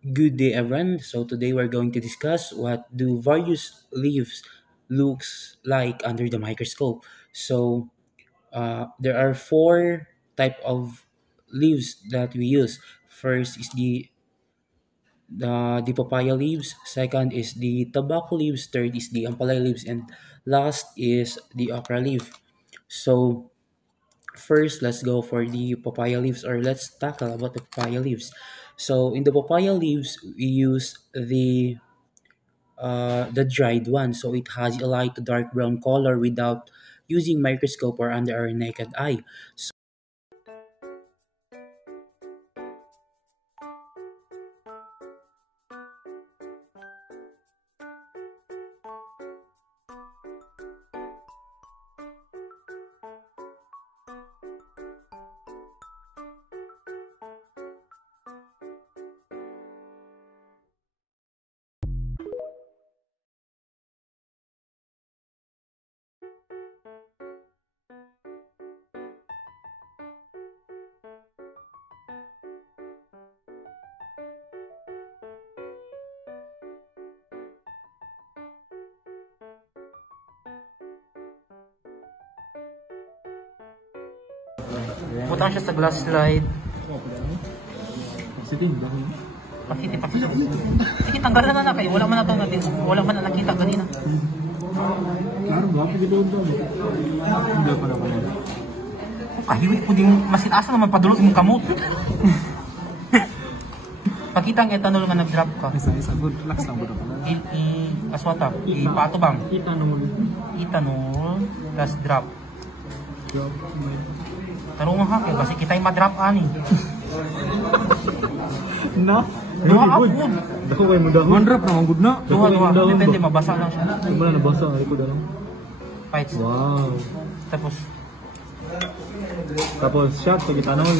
Good day, everyone. So today we're going to discuss what do various leaves looks like under the microscope. So there are four type of leaves that we use. First is the papaya leaves. Second is the tobacco leaves. Third is the ampalaya leaves, and last is the okra leaf. So first, let's go for the papaya leaves, or let's tackle about the papaya leaves. So in the papaya leaves, we use the dried one, so it has a light to dark brown color without using microscope or under our naked eye. Butang siya sa glass slide. Pakiti. Sige, tanggalan na kayo. Wala man na ito natin. Wala man na nakita kanina. Kahiwi po din. Masitaasa naman padulog yung kamot. Pakita ang ethanol nga nag-drop ka. Isa good relax lang bro. Aswata. Ipato bang? Ethanol. Plus drop. Tarong nga kay kasi kita yung ma-drop ani. No. Duha up good. Dako kay mo dahon. One drop na good na. Duha. Depende, mabasa lang siya. Wala na basa ay ko daw. Fights. Wow. Tapos Shot sa gitanol.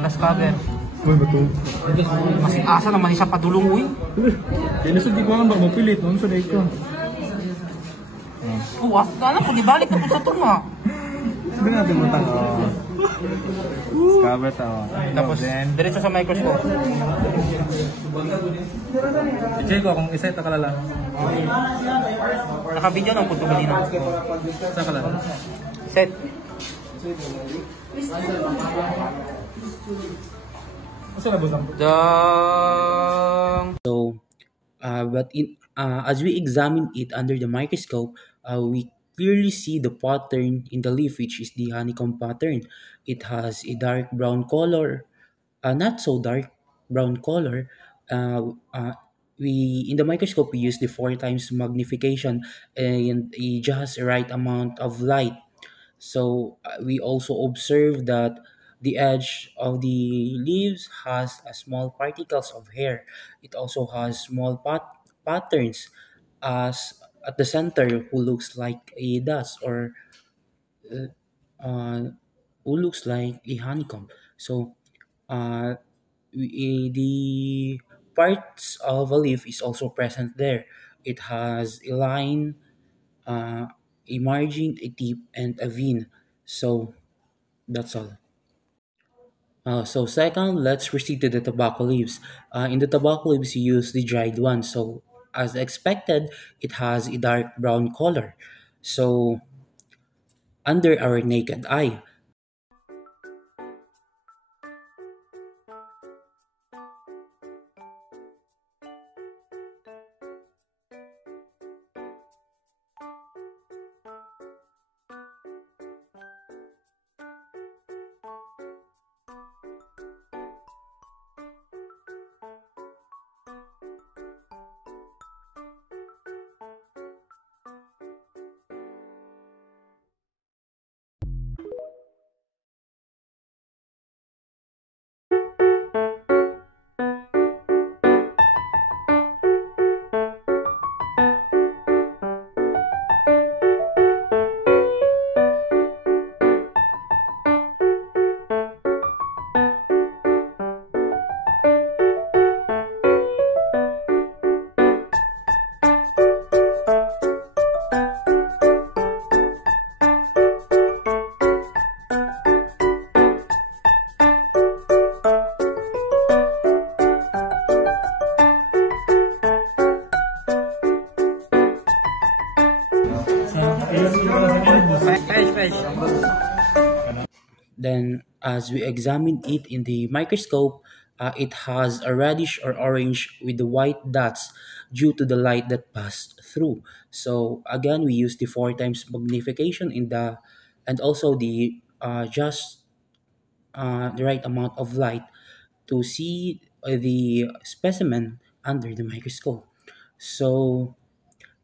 glass cover. Uy bato. Masitaasa naman siya padulong uy. Kaya nasud di ko ang mo pilit non sa day ka. Uwas ka na, pag-ibalik na po sa tunga. Hindi natin mo tanong. Cover to. Tapos, diretso sa microscope. I-check ko kung isa ito kalala. Naka-video ng punto kanina. Sa kalala. Set. Asa na busang? Dang. So, as we examine it under the microscope, we clearly see the pattern in the leaf, which is the honeycomb pattern. It has a dark brown color, not so dark brown color. We in the microscope we use the four times magnification and a just right amount of light. So we also observe that the edge of the leaves has a small particles of hair. It also has small patterns as at the center who looks like a dust or uh, who looks like a honeycomb. So uh, the parts of a leaf is also present there. It has a line, a margin, a tip, and a vein. So that's all. So second, let's proceed to the tobacco leaves. In the tobacco leaves, you use the dried one. So as expected, it has a dark brown color. So under our naked eye. Fresh. Then, as we examine it in the microscope, it has a reddish or orange with the white dots due to the light that passed through. So again, we use the four times magnification in the, and also the just the right amount of light to see the specimen under the microscope. So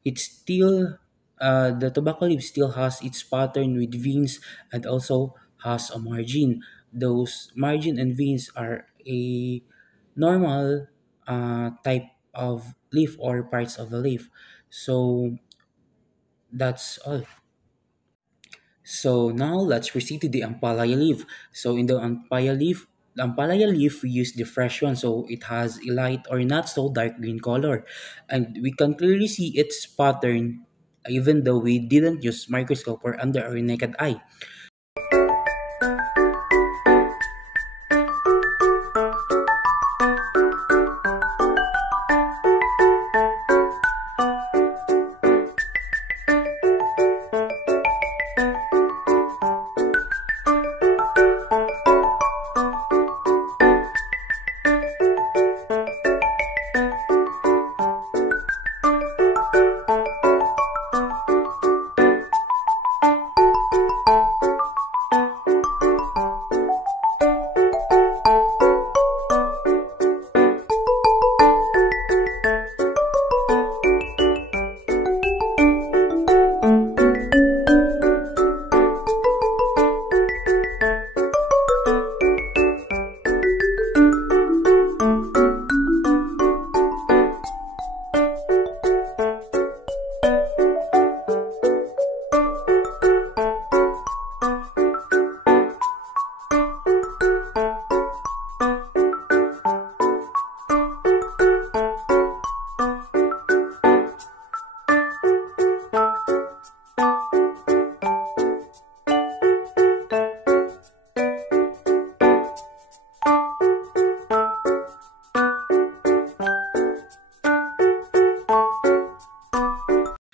it's still the tobacco leaf still has its pattern with veins and also has a margin. Those margin and veins are a normal type of leaf or parts of the leaf. So that's all. So now let's proceed to the ampalaya leaf. So in the ampalaya leaf, we use the fresh one, so it has a light or not so dark green color, and we can clearly see its pattern, even though we didn't use microscope or under our naked eye.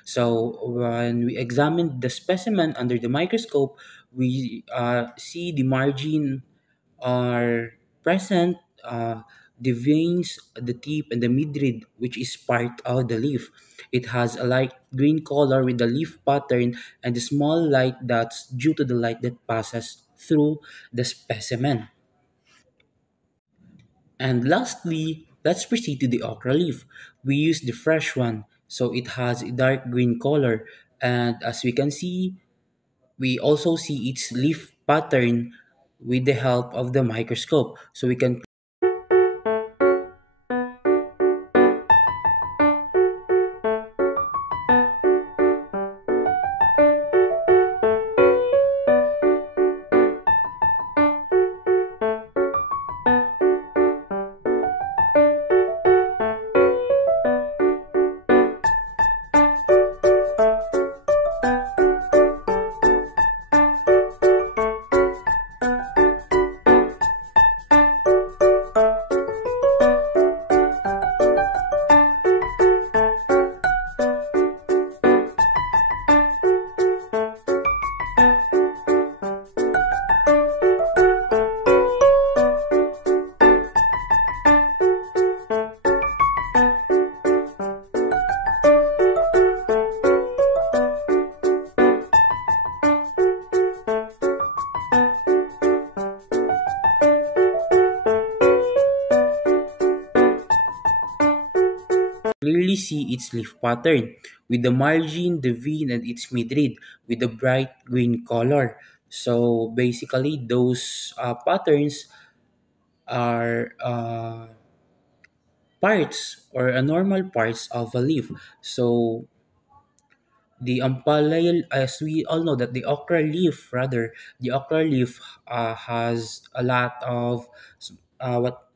So when we examine the specimen under the microscope, we see the margin are present, the veins, the tip, and the midrib, which is part of the leaf. It has a light green color with the leaf pattern and the small light dots due to the light that passes through the specimen. And lastly, let's proceed to the okra leaf. We use the fresh one, so it has a dark green color. And as we can see, we also see its leaf pattern with the help of the microscope. So we can clearly see its leaf pattern with the margin, the vein, and its midrib with the bright green color. So basically, those patterns are parts or a normal parts of a leaf. So the ampalaya, as we all know that the okra leaf, rather, the okra leaf has a lot of what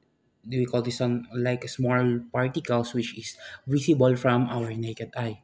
do we call this one, like small particles which is visible from our naked eye.